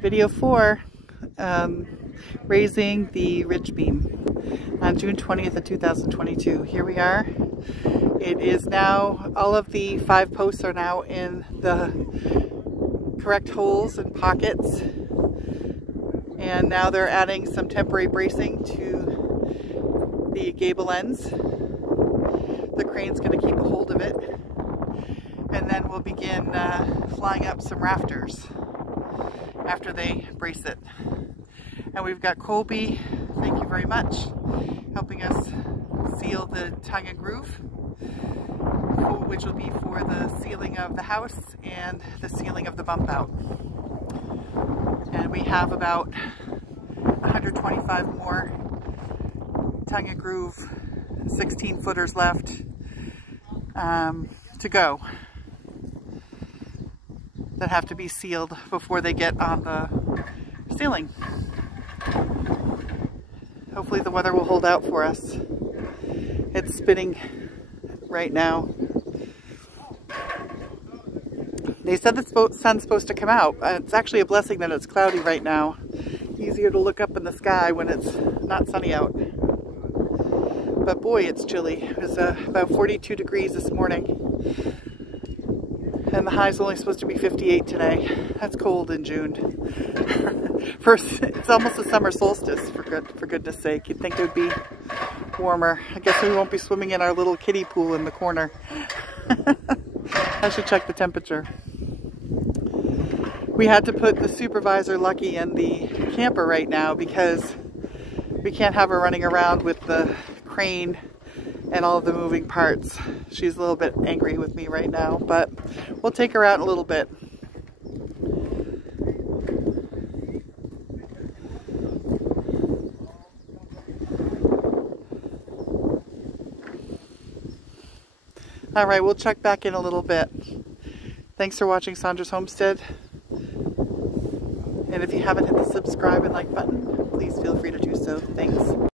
Video 4, raising the ridge beam on June 20th of 2022. Here we are. It is now, all of the 5 posts are now in the correct holes and pockets. And now they're adding some temporary bracing to the gable ends. The crane's going to keep a hold of it. And then we'll begin flying up some rafters after they brace it. And we've got Colby, thank you very much, helping us seal the tongue and groove, which will be for the ceiling of the house and the ceiling of the bump out. And we have about 125 more tongue and groove 16 footers left to go that have to be sealed before they get on the ceiling. Hopefully the weather will hold out for us. It's spinning right now. They said the sun's supposed to come out. It's actually a blessing that it's cloudy right now. Easier to look up in the sky when it's not sunny out. But boy, it's chilly. It was about 42 degrees this morning. And the high's only supposed to be 58 today. That's cold in June. First, it's almost a summer solstice, for goodness sake. You'd think it would be warmer. I guess we won't be swimming in our little kiddie pool in the corner. I should check the temperature. We had to put the supervisor Lucky in the camper right now because we can't have her running around with the crane and all of the moving parts. She's a little bit angry with me right now, but we'll take her out in a little bit. All right, we'll check back in a little bit. Thanks for watching Sandra's Homestead. And if you haven't hit the subscribe and like button, please feel free to do so. Thanks.